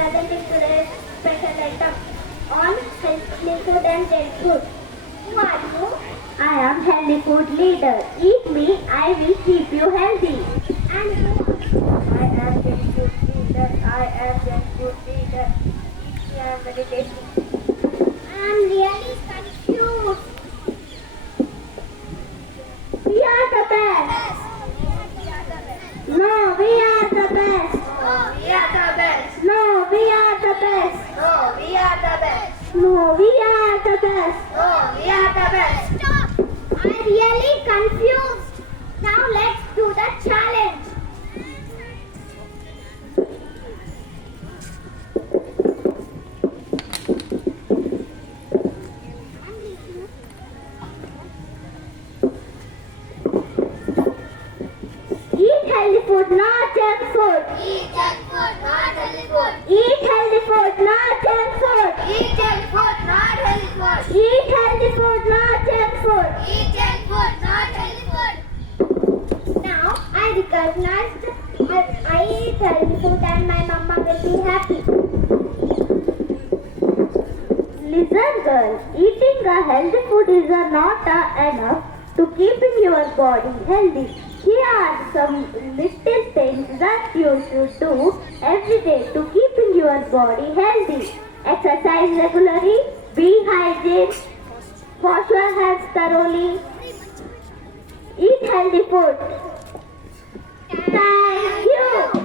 presenting today's special item on healthy food and junk food. Who are you? I am healthy food leader. Eat me, I will keep you healthy. And who are you? I am junk food leader. I am junk food leader. Eat me, I am very tasty. I am really confused. We are the best. No, we are the best. No, we are the best. No, we are the best. No, we are the best. No, we are the best. No, we are the best. Stop! I'm really confused. Now let's do the challenge. Eat healthy food, not junk food. Eat junk food, not healthy food. Eat healthy food, not junk food. Eat junk food, not healthy food. Eat healthy food, not junk food. Eat junk food, not healthy food. Now I recognized I eat healthy food and my mama will be happy. Listen girl, eating a healthy food is not enough to keeping your body healthy. Here are some little things that you should do every day to keeping your body healthy. Exercise regularly, be hygiene, wash your hands thoroughly, eat healthy food. Thank you.